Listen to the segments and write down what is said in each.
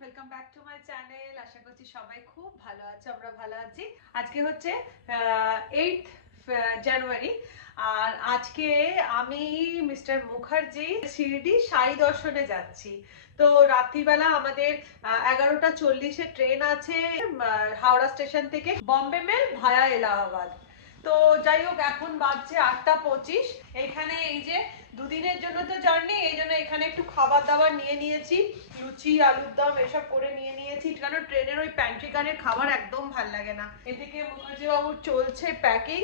Welcome back to my channel. আশা করছি সবাই খুব ভালো আছে, আমরা ভালো আছি। আজকে হচ্ছে 8th জানুয়ারি, আর আজকে আমি মিস্টার মুখার্জি শিরডি সাই দর্শনে যাচ্ছি। তো রাত্রিবেলা আমাদের 11:40-এ ট্রেন আছে হাওড়া স্টেশন থেকে বম্বে মেল ভায়া এলাহাবাদ। তো যাই হোক, এখন বাজছে 8:25। এখানে এই যে দুদিনের জন্য তো জার্নি, এই জন্য এখানে একটু খাবার দাবার নিয়ে নিয়েছি, লুচি আলুর দম এসব করে নিয়ে নিয়েছি, কারণ ট্রেনের ওই প্যান্ট্রি গানের খাবার একদম ভাল লাগে না। এদিকে মুখার্জি বাবুর চলছে প্যাকিং।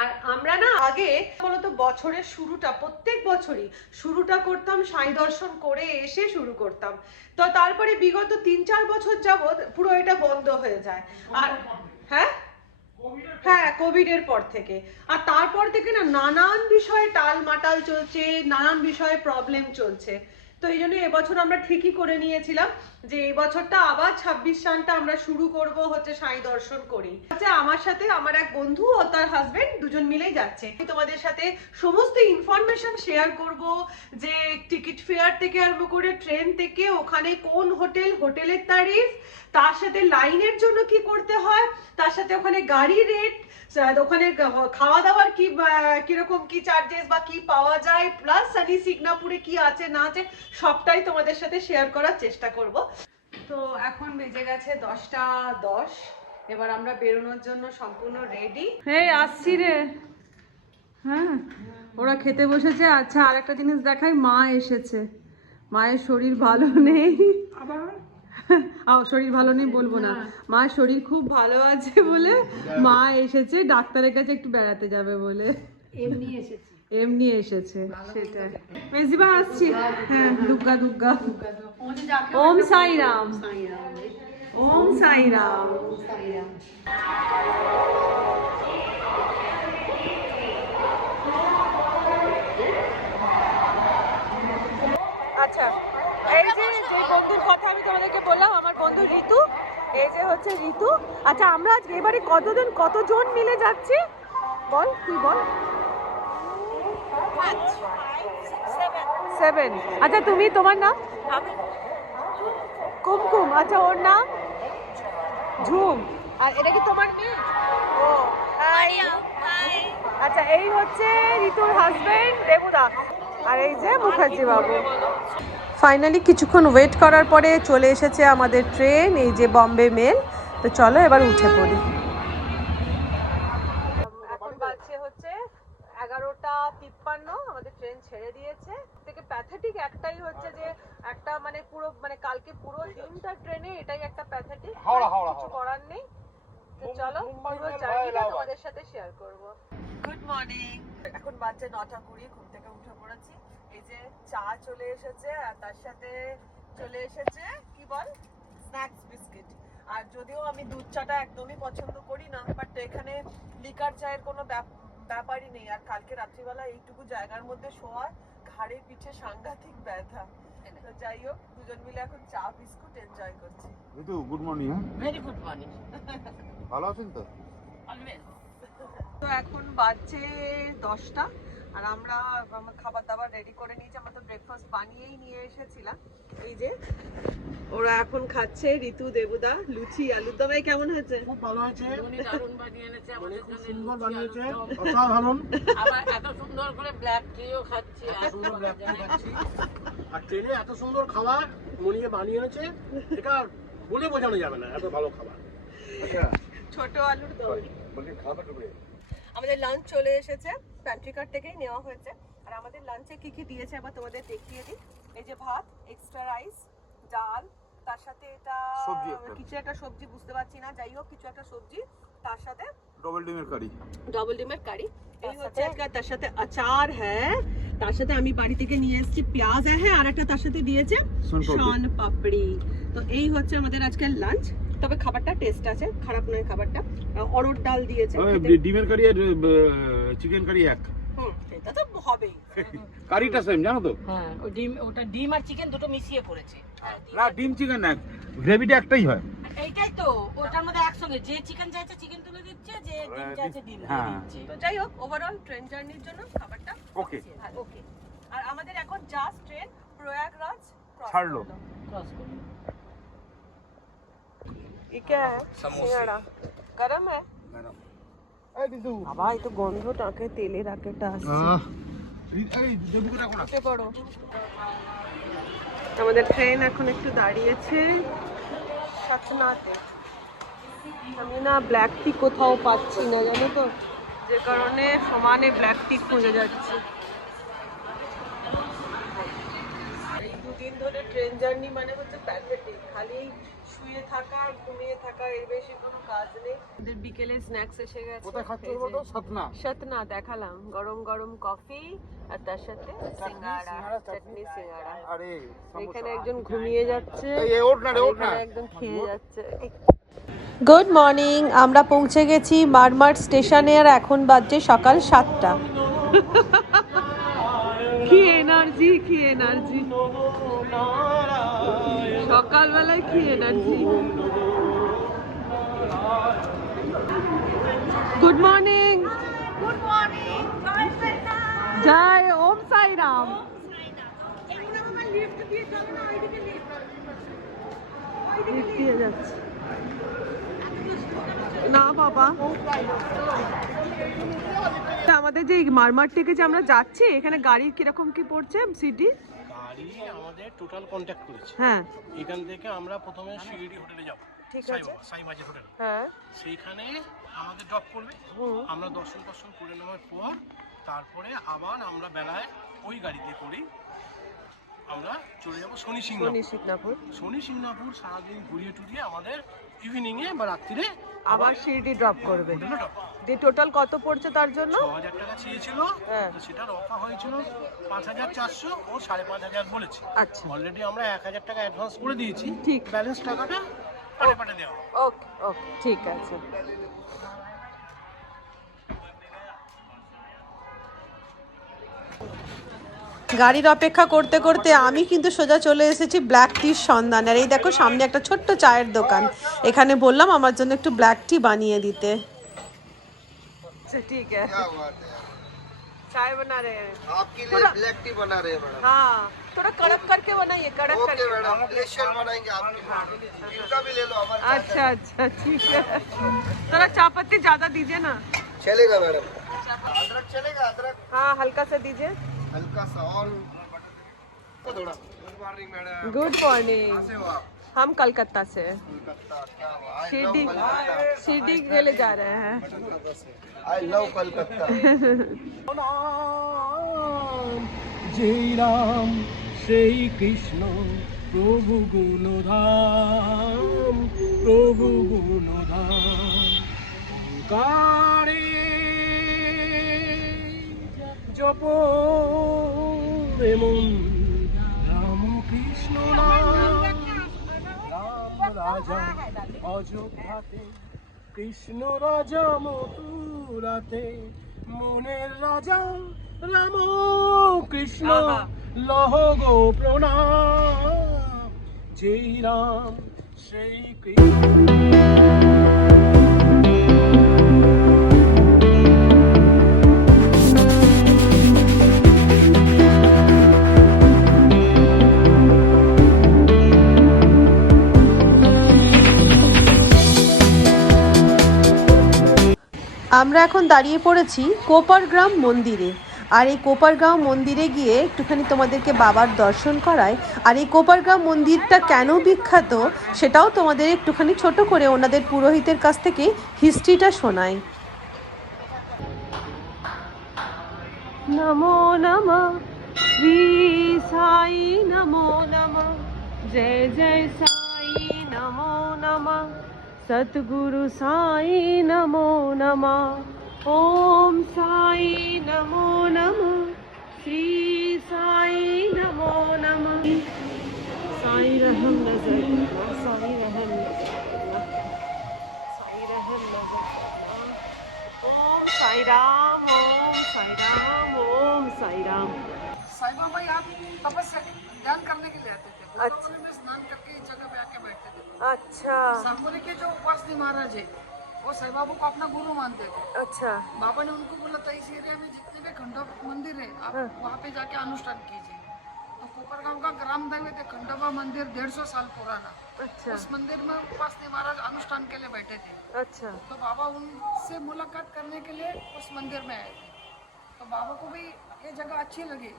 আর আমরা না আগে বলতো বছরের শুরুটা, প্রত্যেক বছরই শুরুটা করতাম সাই দর্শন করে এসে শুরু করতাম। তো তারপরে বিগত 3-4 বছর যাবত পুরো এটা বন্ধ হয়ে যায়। আর হ্যাঁ হ্যাঁ, কোভিড এর পর থেকে। আর তারপর থেকে না নানান বিষয়ে টাল মাটাল চলছে, নানান বিষয়ে প্রবলেম চলছে। তো এই জন্য এবছর আমরা ঠিকই করে নিয়েছিলাম যে এই বছরটা আবার 26 সালটা আমরা শুরু করব হচ্ছে সাই দর্শন করি। আচ্ছা, আমার সাথে আমার এক বন্ধু ও তার হাজবেন্ড দুজন মিলেই যাচ্ছে। তোমাদের সাথে সমস্ত ইনফরমেশন শেয়ার করব, যে টিকিট ফেয়ার থেকে আরম্ভ করে ট্রেন থেকে ওখানে কোন হোটেলের তারিফ, তার সাথে লাইনের জন্য কি করতে হয়, তার সাথে ওখানে গাড়ি রেট, ওখানে খাওয়া দাওয়ার কি কিরকম কি চার্জেস বা কি পাওয়া যায়, প্লাস সানি সিগনাপুরে কি আছে না আছে সবটাই তোমাদের সাথে শেয়ার করার চেষ্টা করব। তো এখন বেজে গেছে 10:10। এবার আমরা বেরোনোর জন্য সম্পূর্ণ রেডি। হে আসছি রে। হ্যাঁ, ওরা খেতে বসেছে। আচ্ছা, আর একটা জিনিস দেখাই, মা এসেছে। মায়ের শরীর ভালো নেই। শরীর ভালো নেই বলবো না, মায়ের শরীর খুব ভালো আছে বলে মা এসেছে ডাক্তারের কাছে একটু বেড়াতে যাবে বলে। এমনি এসেছে সেটা। মেজিবা আসছি। হ্যাঁ, দুর্গা দুর্গা। ওম সাই রাম। ওম সাই রাম। আচ্ছা, এই যে বন্ধুর কথা আমি তোমাদেরকে বললাম, আমার বন্ধু ঋতু, এই যে হচ্ছে ঋতু। আচ্ছা, আমরা আজকে এবারে কতজন মিলে যাচ্ছি বল, তুই বল। 7। আচ্ছা, তুমি, তোমার নাম? কুমকুম। আচ্ছা, ওর নাম ঝুম। আর এটা কি তোমার মেয়ে? ও হাই। আচ্ছা, এই হচ্ছে ঋতুর হাজবেন্ড দেবুদা, আর এই যে মুখার্জি বাবু। ফাইনালি কিছুক্ষণ ওয়েট করার পরে চলে এসেছে আমাদের ট্রেন, এই যে বম্বে মেল। তো চলো এবার উঠে পড়ি। এখন বাজছে হচ্ছে 11:53, আমাদের ট্রেন ছেড়ে দিয়েছে। থেকে প্যাথেটিক একটাই হচ্ছে যে একটা মানে কালকে পুরো দিনটা ট্রেনে, এটাই একটা প্যাথেটিক, কিছু করার নেই। তো চলো পুরো জার্নিটা তোমাদের সাথে শেয়ার করব। Good morning. এখন বাজছে 9:20, ঘুম থেকে উঠে পড়েছি। এই যে চা চলে এসেছে, আর তার সাথে চলে এসেছে কি বল, স্ন্যাক্স বিস্কিট। আর যদিও আমি দুধ চাটা একদমই পছন্দ করি না, বাট এখানে লিকার চায়ের কোনো ব্যাপারই নেই। আর কালকে রাত্রিবেলা এইটুকু জায়গার মধ্যে শোয়া, ঘাড়ে পিঠে সাংঘাতিক ব্যথা। তো যাই হোক, দুজন মিলে এখন চা বিস্কুট এনজয় করছি। Ritu, good morning. Very good morning. ভালো আছেন তো? অলওয়েজ। তো এখন বাজছে 10টা, আর আমরা খাবার দাবার রেডি করে নিয়েছি। আমরা তো ব্রেকফাস্ট বানিয়েই নিয়ে এসেছিলাম। এই যে ওরা এখন খাচ্ছে, ঋতু দেবুদা, লুচি আলুর দম। কেমন হয়েছে? খুব ভালো হয়েছে। উনি দারুণ বানিয়ে এনেছে আমাদের জন্য। সুন্দর বানিয়েছে, অসাধারণ। আবার এত সুন্দর করে ব্ল্যাক টিও খাচ্ছি, এত সুন্দর ব্ল্যাক টি খাচ্ছি। আর ট্রেনে এত সুন্দর খাবার মনিয়ে বানিয়ে এনেছে, এটা বলে বোঝানো যাবে না, এত ভালো খাবার। আচ্ছা, ছোট আলুর দম। বলি খাবার টুকরে। আমাদের লাঞ্চ চলে এসেছে, প্যান্ট্রি কার্ট থেকেই নেওয়া হয়েছে। আর আমাদের লাঞ্চে কি কি দিয়েছে আবার তোমাদের দেখিয়ে দিই। এই যে ভাত, এক্সট্রা রাইস, ডাল, তার সাথে এটা কিছু একটা সবজি, বুঝতে পারছি না, যাই হোক কিছু একটা সবজি, তার সাথে ডবল ডিমের কারি। এই হচ্ছে একটা, তার সাথে আচার, হ্যাঁ, তার সাথে আমি বাড়ি থেকে নিয়ে এসেছি পেঁয়াজ, হ্যাঁ, আর একটা তার সাথে দিয়েছে শন পাপড়ি। তো এই হচ্ছে আমাদের আজকের লাঞ্চ। তবে খাবারটা টেস্ট আছে, খারাপ নয় খাবারটা। অরহর ডাল দিয়েছে, ডিমের কারি আর চিকেন কারি এক। এটা তো হবেই। কারিটা সেম, জানো তো? হ্যাঁ, ওটা ডিম আর চিকেন দুটো মিশিয়ে করেছে। না, ডিম চিকেন এক, গ্রেভিটা একটাই হয়। এইটাই তো, ওটার মধ্যে একসঙ্গে যে চিকেন চাইছে চিকেন তুলে দিচ্ছে, যে ডিম চাইছে ডিম তুলে দিচ্ছে। তো যাই হোক, ওভারঅল ট্রেন জার্নির জন্য খাবারটা ওকে। আর আমাদের এখন জাস্ট ট্রেন প্রয়াগরাজ ছাড়লো। ক্রস করলো। ये क्या है? सिंगाड़ा गरम है? বাবা এই তো গন্ধ টাকে তেলের রাকেটা আসছে। উঠে পড়ো। আমাদের ট্রেন এখন একটু দাঁড়িয়েছে সাতনাতে। আমি না ব্ল্যাক টি কোথাও পাচ্ছি না জানো তো, যে কারণে সমানে ব্ল্যাক টি খুঁজে যাচ্ছি। এই দুদিন ধরে ট্রেন জার্নি মানে হচ্ছে প্যাথেটিক, খালি শুয়ে থাকা আর ঘুমিয়ে থাকা, এর বেশি কোনো কাজ নেই। আমাদের বিকেলে স্ন্যাক্স এসে গেছে। কোথায় খাচ্ছো বলো? সতনা। সতনা দেখালাম, গরম গরম কফি আর তার সাথে সিঙ্গাড়া, চাটনি সিঙ্গাড়া। আরে এখানে একজন ঘুমিয়ে যাচ্ছে, এই ওঠ না রে, ওঠ না। এখানে একজন খেয়ে যাচ্ছে। গুড মর্নিং, আমরা পৌঁছে গেছি মারমার স্টেশনে আর এখন বাজছে সকাল 7টা। কি এনার্জি, কি এনার্জি, সকালবেলায় কি energy. Good morning. Good morning, জয় ওম সাই রাম। লিফট দিয়ে যাবে না, ওইদিকে লিফট। লিফট দিয়ে যাচ্ছে না বাবা। আমাদের যে মারমার থেকে যে আমরা যাচ্ছি, এখানে গাড়ির কিরকম কি পড়ছে সিটি? গাড়ি আমাদের টোটাল কন্ট্যাক্ট করেছে। হ্যাঁ, এখান থেকে আমরা প্রথমে শিরিডি হোটেলে যাব। ঠিক আছে। সাই মাঝি হোটেল। হ্যাঁ, সেইখানে আমাদের ড্রপ করবে। আমরা দর্শন করে নেওয়ার পর তারপরে আবার আমরা বেলায় ওই গাড়িতে করি আমরা চলে যাব শনি সিংনাপুর। শনি সিংনাপুর সারাদিন ঘুরিয়ে টুরিয়ে আমাদের ইভিনিং এ বা রাত্রিরে আবার শিরডি ড্রপ করবে। হোটেলে ড্রপ। দিয়ে টোটাল কত পড়ছে তার জন্য? ৬,০০০ টাকা চেয়েছিল, হ্যাঁ। তো সেটার অফার হয়েছিল ৫,৪০০ ও ৫,৫০০ বলেছে। আচ্ছা, অলরেডি আমরা ১,০০০ টাকা অ্যাডভান্স করে দিয়েছি। ঠিক। ব্যালেন্স টাকাটা পাঠে দেওয়া হবে। ওকে ওকে, ঠিক আছে। গাড়ির অপেক্ষা করতে করতে আমি কিন্তু সোজা চলে এসেছি ব্ল্যাক টির সন্ধান। আর এই দেখো সামনে একটা ছোট্ট চায়ের দোকান, এখানে বললাম আমার জন্য একটু ব্ল্যাক টি বানিয়ে দিতে। ঠিক আছে, चाय बना रहे हैं आपके लिए ब्लैक टी बना रहे हैं मैडम। हाँ, थोड़ा कड़क करके बनाइए, कड़क ओके करके। मैडम, स्पेशल बनाएंगे आपके लिए। इनका भी ले लो हमारे। अच्छा अच्छा, ठीक है। थोड़ा चाय पत्ती ज्यादा दीजिए ना। चलेगा मैडम। अदरक चलेगा? अदरक हाँ, हल्का सा दीजिए। हल्का सा और थोड़ा। Good morning madam. Good morning. कैसे हो आप? हम कलकत्ता से हैं। कोलकाता। क्या बात। शिरडी, शिरडी के लिए जा रहे हैं। I love Kolkata. जय राम श्री कृष्ण प्रभु गुणधाम, प्रभु गुणधाम। गाड़ी जपो रे मन राम कृष्ण नाम। राम राजा अयोध्याते, কৃষ্ণ রাজা মথুরাতে, মনের রাজা রাম কৃষ্ণ লহ গো প্রণাম। জয় রাম সেই কৃষ্ণ। আমরা এখন দাঁড়িয়ে পড়েছি কোপারগ্রাম মন্দিরে। আর এই কোপারগ্রাম মন্দিরে গিয়ে একটুখানি তোমাদেরকে বাবার দর্শন করায়। আর এই কোপারগ্রাম মন্দিরটা কেন বিখ্যাত সেটাও তোমাদের একটুখানি ছোট করে ওনাদের পুরোহিতের কাছ থেকে হিস্ট্রিটা শোনাই। নমো নমঃ শ্রী সাই, নমো নমঃ জয় জয় সাই, নমো নমঃ सतगुरु साई, नमो नमः ओम साई, नमो नमः श्री साई, नमो नमः। साई रहम नजर करना, साई रहम नजर करना, साई रहम नजर करना। ओम साई राम, ओम साई राम, ओम साई राम। साईं बाबा यहाँ तपस्या ध्यान करने के लिए आते थे। अच्छा। गोदावरी में स्नान करके इस जगह पे आके बैठते थे। अच्छा शांभरी के जो उपासनी महाराज है वो साईं बाबा को अपना गुरु मानते थे। अच्छा बाबा ने उनको बोला था इस एरिया में जितने भी खंडों मंदिर है आप वहाँ पे जाके अनुष्ठान कीजिए। तो कोपरगांव का ग्राम दैवत है खंडोबा मंदिर 150 साल पुराना। अच्छा उस मंदिर में उपासनी महाराज अनुष्ठान के लिए बैठे थे, अच्छा तो बाबा उनसे मुलाकात करने के लिए उस मंदिर में आए थे। तो बाबा को भी ये जगह अच्छी लगी।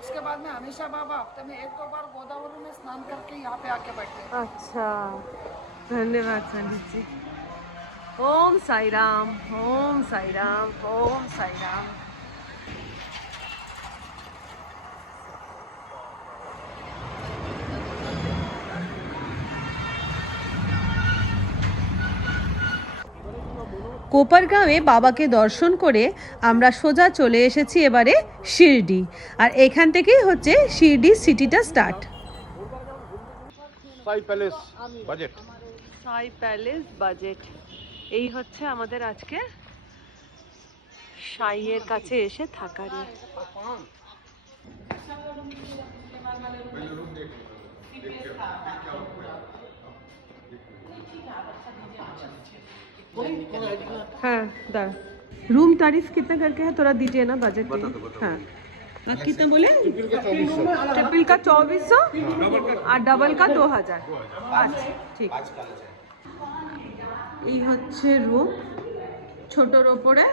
उसके बाद में हमेशा बाबा हफ्ते में 1-2 बार गोदावरी में स्नान करके यहाँ पे आके बैठते हैं। अच्छा धन्यवाद संदीप जी। ओम साई राम, ओम साई राम, ओम साई राम। কোপারগাঁওয়ে বাবাকে দর্শন করে আমরা সোজা চলে এসেছি এবারে শিরডি, আর এখান থেকেই হচ্ছে শিরডি সিটিটা start. Sai Palace budget Sai Palace budget, এই হচ্ছে আমাদের আজকে সাইয়ের কাছে এসে থাকারই। हाँ दार रूम तारीफ कितना करके है थोड़ा दीजिए ना बजट। हाँ आप कितना बोले? ट्रिपल का 2400 और डबल का 2000। अच्छा ठीक। এই হচ্ছে রুম, ছোটর ওপরে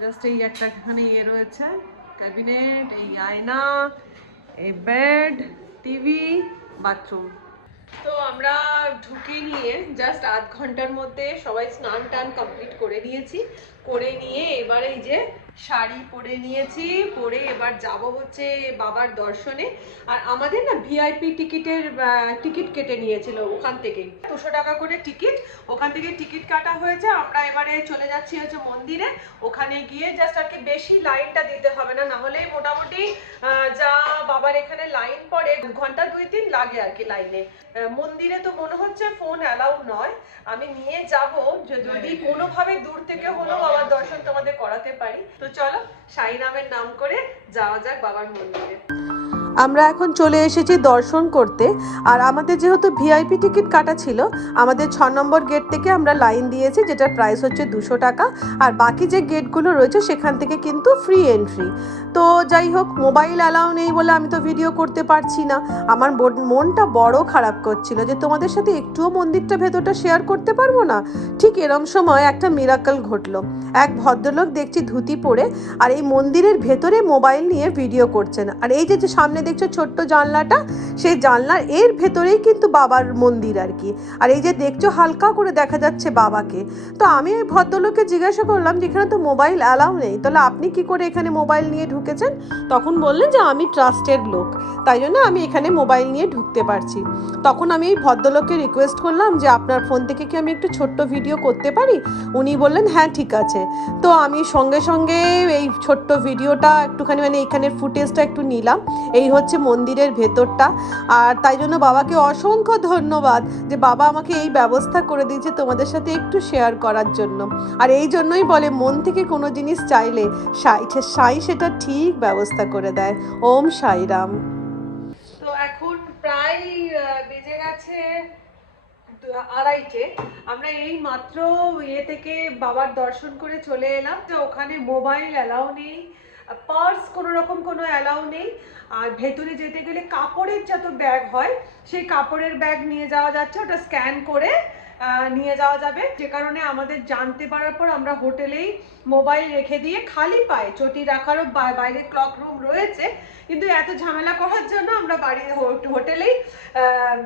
জাস্ট এই একটা এখানে ইয়ে রয়েছে ক্যাবিনেট, এই আয়না, এই বেড, টিভি, বাথরুম। তো আমরা ঢুকে নিয়ে জাস্ট আধ ঘন্টার মধ্যে সবাই স্নান টান কমপ্লিট করে নিয়েছি। করে নিয়ে এবার এই যে শাড়ি পরে নিয়েছি, পরে এবার যাব হচ্ছে বাবার দর্শনে। আর আমাদের না ভিআইপি টিকিট কেটে নিয়েছিল ওখান থেকে 200 টাকা করে টিকিট, ওখান থেকে টিকিট কাটা হয়েছে। আমরা এবারে চলে যাচ্ছি হচ্ছে মন্দিরে, ওখানে গিয়ে জাস্ট আর কি বেশি লাইনটা দিতে হবে না, নাহলে মোটামুটি যা বাবার এখানে লাইন পড়ে ঘন্টা 2-3 লাগে আর কি লাইনে। মন্দিরে তো মনে হচ্ছে ফোন অ্যালাউ নয়, আমি নিয়ে যাব যদি কোনোভাবে দূর থেকে হলেও বাবার দর্শন তোমাদের করাতে পারি। তো চলো সাই নামের নাম করে যাওয়া যাক বাবার মন্দিরে। আমরা এখন চলে এসেছি দর্শন করতে, আর আমাদের যেহেতু ভিআইপি টিকিট কাটা ছিল আমাদের 6 নম্বর গেট থেকে আমরা লাইন দিয়েছি, যেটার প্রাইস হচ্ছে 200 টাকা। আর বাকি যে গেটগুলো রয়েছে সেখান থেকে কিন্তু ফ্রি এন্ট্রি। তো যাই হোক, মোবাইল অ্যালাউ নেই বলে আমি তো ভিডিও করতে পারছি না। আমার মনটা বড় খারাপ করছিল যে তোমাদের সাথে একটুও মন্দিরটা ভেতরটা শেয়ার করতে পারবো না। ঠিক এরম সময় একটা মিরাকল ঘটলো। এক ভদ্রলোক দেখছি ধুতি পরে আর এই মন্দিরের ভেতরে মোবাইল নিয়ে ভিডিও করছেন। আর এই যে সামনে দেখছো ছোট্ট জানলাটা, সেই জানলার এর ভেতরেই কিন্তু বাবার মন্দির আর কি। আর এই যে দেখছো হালকা করে দেখা যাচ্ছে বাবাকে। তো আমি ওই ভদ্রলোককে জিজ্ঞাসা করলাম যে এখানে তো মোবাইল অ্যালাউ নেই, তাহলে আপনি কি করে এখানে মোবাইল নিয়ে ঢুকেছেন? তখন বললেন যে আমি ট্রাস্টেড লোক, তাই জন্য আমি এখানে মোবাইল নিয়ে ঢুকতে পারছি। তখন আমি এই ভদ্রলোককে রিকোয়েস্ট করলাম যে আপনার ফোন থেকে কি আমি একটু ছোট্ট ভিডিও করতে পারি? উনি বললেন হ্যাঁ ঠিক আছে। তো আমি সঙ্গে সঙ্গে এই ছোট্ট ভিডিওটা একটুখানি মানে এইখানের ফুটেজটা একটু নিলাম। এই হচ্ছে মন্দিরের ভেতরটা। আর তাই জন্য বাবাকে অসংখ্য ধন্যবাদ যে বাবা আমাকে এই ব্যবস্থা করে দিয়েছে তোমাদের সাথে একটু শেয়ার করার জন্য। আর এই জন্যই বলে মন থেকে কোনো জিনিস চাইলে সাই সেটা ঠিক ব্যবস্থা করে দেয়। ওম সাই রাম। তো এখন প্রায় বেজে গেছে 2:30। আমরা এই মাত্র ইয়ে থেকে বাবার দর্শন করে চলে এলাম। তো ওখানে মোবাইল অ্যালাউ নেই, পার্স কোনো রকম কোনো অ্যালাউ নেই। আর ভেতরে যেতে গেলে কাপড়ের যত ব্যাগ হয় সেই কাপড়ের ব্যাগ নিয়ে যাওয়া যাচ্ছে, ওটা স্ক্যান করে নিয়ে যাওয়া যাবে। যে কারণে আমাদের জানতে পারার পর আমরা হোটেলেই মোবাইল রেখে দিয়ে খালি পায়ে, চটি রাখারও বাইরে ক্লক রুম রয়েছে, কিন্তু এত ঝামেলা করার জন্য আমরা হোটেলেই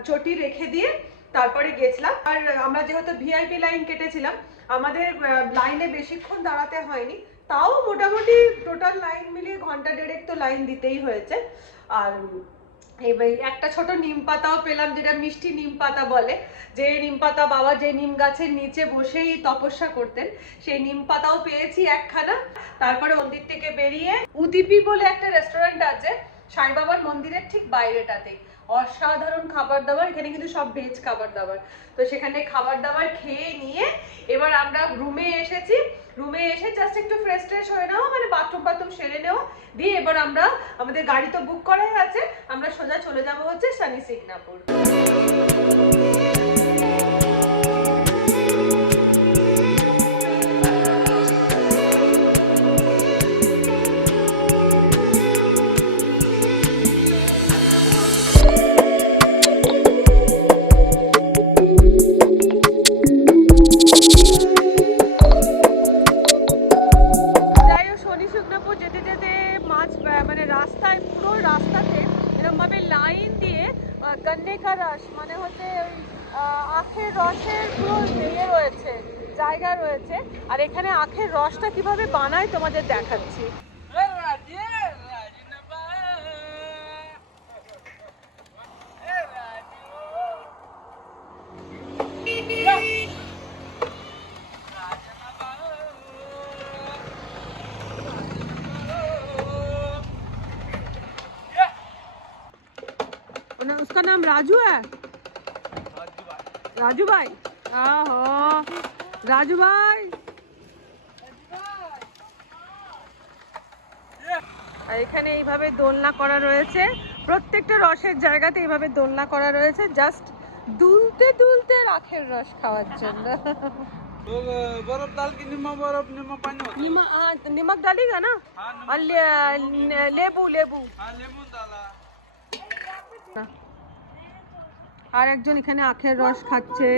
চটি রেখে দিয়ে তারপরে গেছিলাম। আর আমরা যেহেতু ভিআইপি লাইন কেটেছিলাম আমাদের লাইনে বেশিক্ষণ দাঁড়াতে হয়নি, তাও মোটামুটি টোটাল লাইন মিলিয়ে ঘন্টা 1.5 তো লাইন দিতেই হয়েছে। আর এবার একটা ছোট নিম পাতাও পেলাম, যেটা মিষ্টি নিম পাতা বলে, যে নিম পাতা বাবা যে নিম গাছের নিচে বসেই তপস্যা করতেন, সেই নিম পাতাও পেয়েছি একখানা। তারপরে মন্দির থেকে বেরিয়ে উদিপি বলে একটা রেস্টুরেন্ট আছে সাই বাবার মন্দিরের ঠিক বাইরেটাতেই, অসাধারণ খাবার দাবার, এখানে কিন্তু সব ভেজ খাবার দাবার। তো সেখানে খাবার দাবার খেয়ে নিয়ে এবার আমরা রুমে এসেছি। রুমে এসে জাস্ট একটু ফ্রেশ হয়ে নেওয়া, মানে বাথরুম সেরে নেওয়া দিয়ে এবার আমরা আমাদের গাড়ি তো বুক করাই আছে, আমরা সোজা চলে যাব হচ্ছে শনি সিংনাপুর। গন্নে কা রস মানে হচ্ছে ওই আখের রসের পুরো ইয়ে রয়েছে, জায়গা রয়েছে। আর এখানে আখের রসটা কিভাবে বানায় তোমাদের দেখাচ্ছি। उसका नाम राजू है, राजू भाई। आहो राजू भाई। আর এখানে এইভাবে দোলনা করা রয়েছে, প্রত্যেকটা রসের জায়গাতে এইভাবে দোলনা করা রয়েছে, জাস্ট দুলতে দুলতে আখের রস খাওয়ার জন্য। बर्फ डाल के नमक बर्फ नमक पानी होता है। नमक डालेगा ना, और लेबू लेबू। हाँ लेमन डाला। আর একজন এখানে আখের রস খাচ্ছে।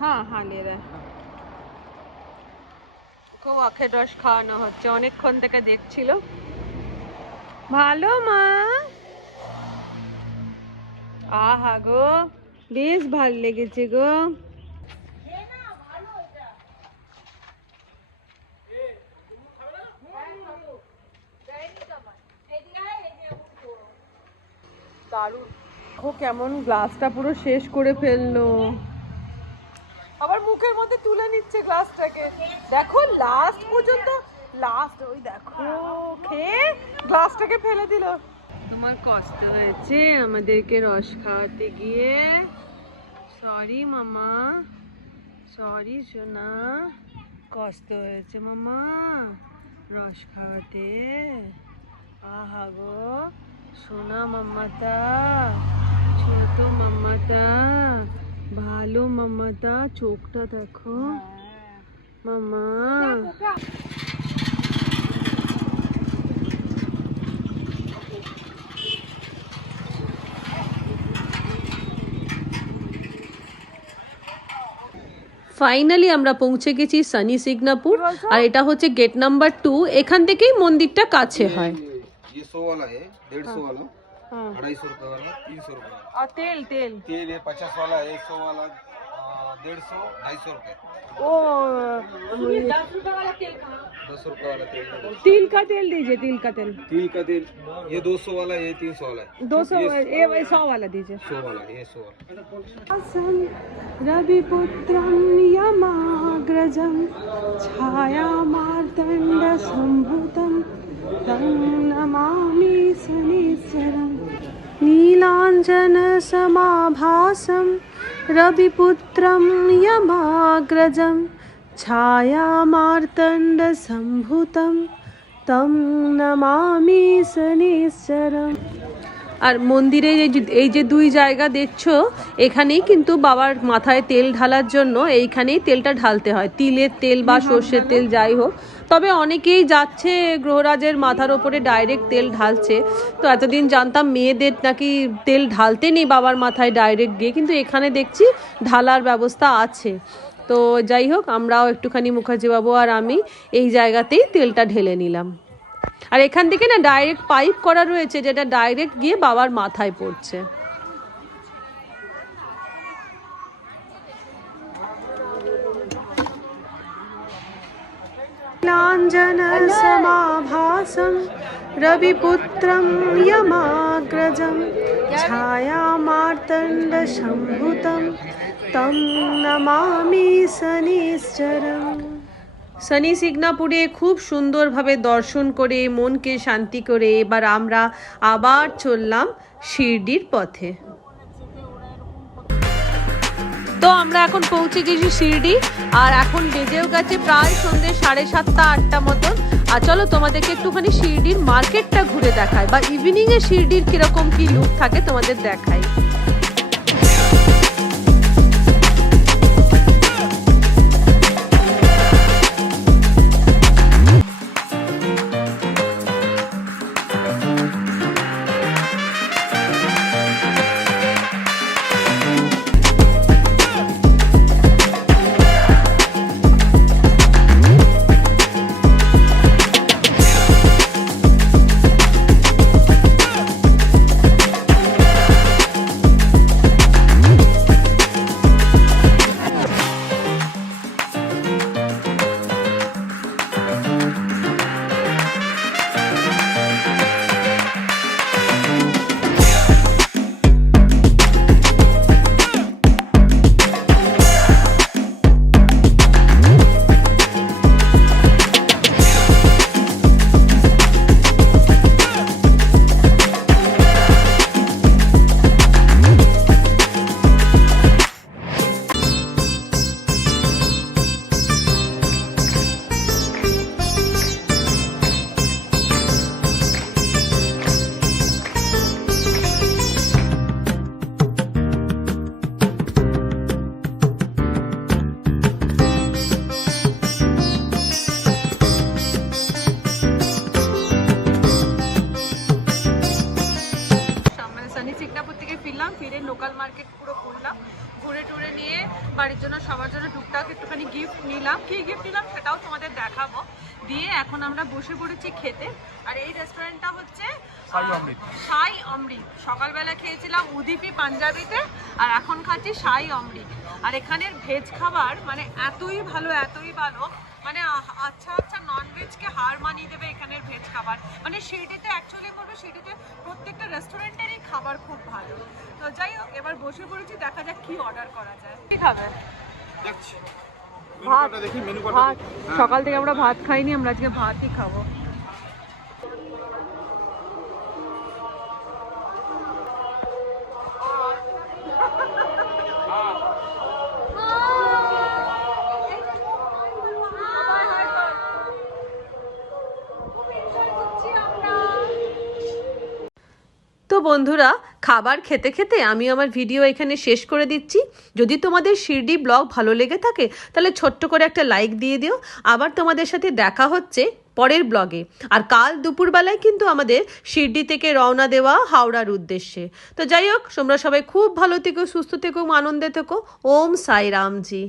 হ্যাঁ হ্যাঁ লে রে, খুব আখের রস খাওয়ানো হচ্ছে, অনেকক্ষণ থেকে দেখছিল। ভালো মা, আহা গো বেশ ভালো লেগেছে গো। দারুণ, ও কেমন গ্লাসটা পুরো শেষ করে ফেললো, আবার মুখের মধ্যে তুলে নিচ্ছে গ্লাসটাকে। দেখো লাস্ট পর্যন্ত, লাস্ট ওই দেখো খেয়ে গ্লাসটাকে ফেলে দিল। তোমার কষ্ট হয়েছে আমাদেরকে রস খাওয়াতে গিয়ে, সরি মামা, সরি সোনা, কষ্ট হয়েছে মামা রস খাওয়াতে। আহা গো সোনা মাম্মাটা, ছোট মাম্মাটা, ভালো মাম্মাটা, চোখটা দেখো মামা। ফাইনালি আমরা পৌঁছে গেছি সানি সিগনাপুর, আর এটা হচ্ছে গেট নাম্বার 2। এখান থেকেই মন্দিরটা কাছে হয়। ये 100 वाला है, 150 वाला, 250 रुपए वाला, 300 रुपए। और तेल तेल तेल है 50 वाला, 100 वाला, 150, 250 रुपए। ओ 10 रुपए वाला तेल कहाँ? 10 रुपए वाला तेल है। तिल का तेल दीजिए, तिल का तेल तिल का तेल ये 200 वाला, ये 300 वाला है। 200, ये 100 वाला दीजिए। 100 वाला, ये 100 वाला। रविपुत्रं यमाग्रजं छायामार्तण्ड सम्भुतं तं नमामि शनिश्चरं नीलाञ्जन समाभासं रविपुत्रं यमाग्रजं छायामार्तण्ड सम्भुतं तं नमामि शनिश्चरं। আর মন্দিরে এই যে দুই জায়গা দেখছো, এখানেই কিন্তু বাবার মাথায় তেল ঢালার জন্য এইখানেই তেলটা ঢালতে হয়, তিলের তেল বা সর্ষের তেল যাই হোক। তবে অনেকেই যাচ্ছে গ্রহরাজের মাথার ওপরে ডাইরেক্ট তেল ঢালছে, তো এতদিন জানতাম মেয়েদের নাকি তেল ঢালতে নেই বাবার মাথায় ডাইরেক্ট গিয়ে, কিন্তু এখানে দেখছি ঢালার ব্যবস্থা আছে। তো যাই হোক, আমরাও একটুখানি মুখার্জি বাবু আর আমি এই জায়গাতেই তেলটা ঢেলে নিলাম। আর এখান থেকে না ডাইরেক্ট পাইপ করা রয়েছে, যেটা ডাইরেক্ট গিয়ে বাবার মাথায় পড়ছে। नीलाञ्जन समाभासं रविपुत्रं यमाग्रजं छायामार्तण्ड सम्भुतं तं नमामि शनिश्चरं। সানি সিগনাপুরে খুব সুন্দরভাবে দর্শন করে মনকে শান্তি করে এবার আমরা আবার চললাম শিরডির পথে। তো আমরা এখন পৌঁছে গেছি শিরডি, আর এখন বেজেও গেছে প্রায় সন্ধ্যে 7:30-8টা মতন। আর চলো তোমাদেরকে একটুখানি শিরডির মার্কেটটা ঘুরে দেখাই, বা ইভিনিংয়ে শিরডির কিরকম কি লুক থাকে তোমাদের দেখাই। ফিরে লোকাল মার্কেট পুরো ঘুরলাম, ঘুরে টুরে নিয়ে বাড়ির জন্য সবার জন্য টুকটাক একটুখানি গিফট নিলাম। কি গিফট নিলাম সেটাও তোমাদের দেখাবো। দিয়ে এখন আমরা বসে পড়েছি খেতে। আর এই রেস্টুরেন্টটা হচ্ছে সাই অমৃত। সকালবেলা খেয়েছিলাম উদীপি পাঞ্জাবিতে, আর এখন খাচ্ছি সাই অমৃত। আর এখানের ভেজ খাবার মানে এতই ভালো, এতই ভালো, মানে আচ্ছা আচ্ছা ননভেজকে হার মানিয়ে দেবে এখানের ভেজ খাবার। মানে শিরডিতে অ্যাকচুয়ালি বলবো, শিরডিতে প্রত্যেকটা রেস্টুরেন্টেরই খাবার খুব ভালো। তো যাই হোক, এবার বসে পড়েছি, দেখা যাক কি অর্ডার করা যায়। কি খাবে? ভাত। ভাত সকাল থেকে আমরা ভাত খাইনি, আমরা আজকে ভাতই খাবো। তো বন্ধুরা, খাবার খেতে খেতে আমি আমার ভিডিও এখানে শেষ করে দিচ্ছি। যদি তোমাদের শিরডি ব্লগ ভালো লেগে থাকে তাহলে ছোট্ট করে একটা লাইক দিয়ে দিও। আবার তোমাদের সাথে দেখা হচ্ছে পরের ব্লগে। আর কাল দুপুরবেলায় কিন্তু আমাদের শিরডি থেকে রওনা দেওয়া হাওড়ার উদ্দেশ্যে। তো যাই হোক, তোমরা সবাই খুব ভালো থেকো, সুস্থ থেকো, আনন্দে থেকো। ওম সাই রামজি।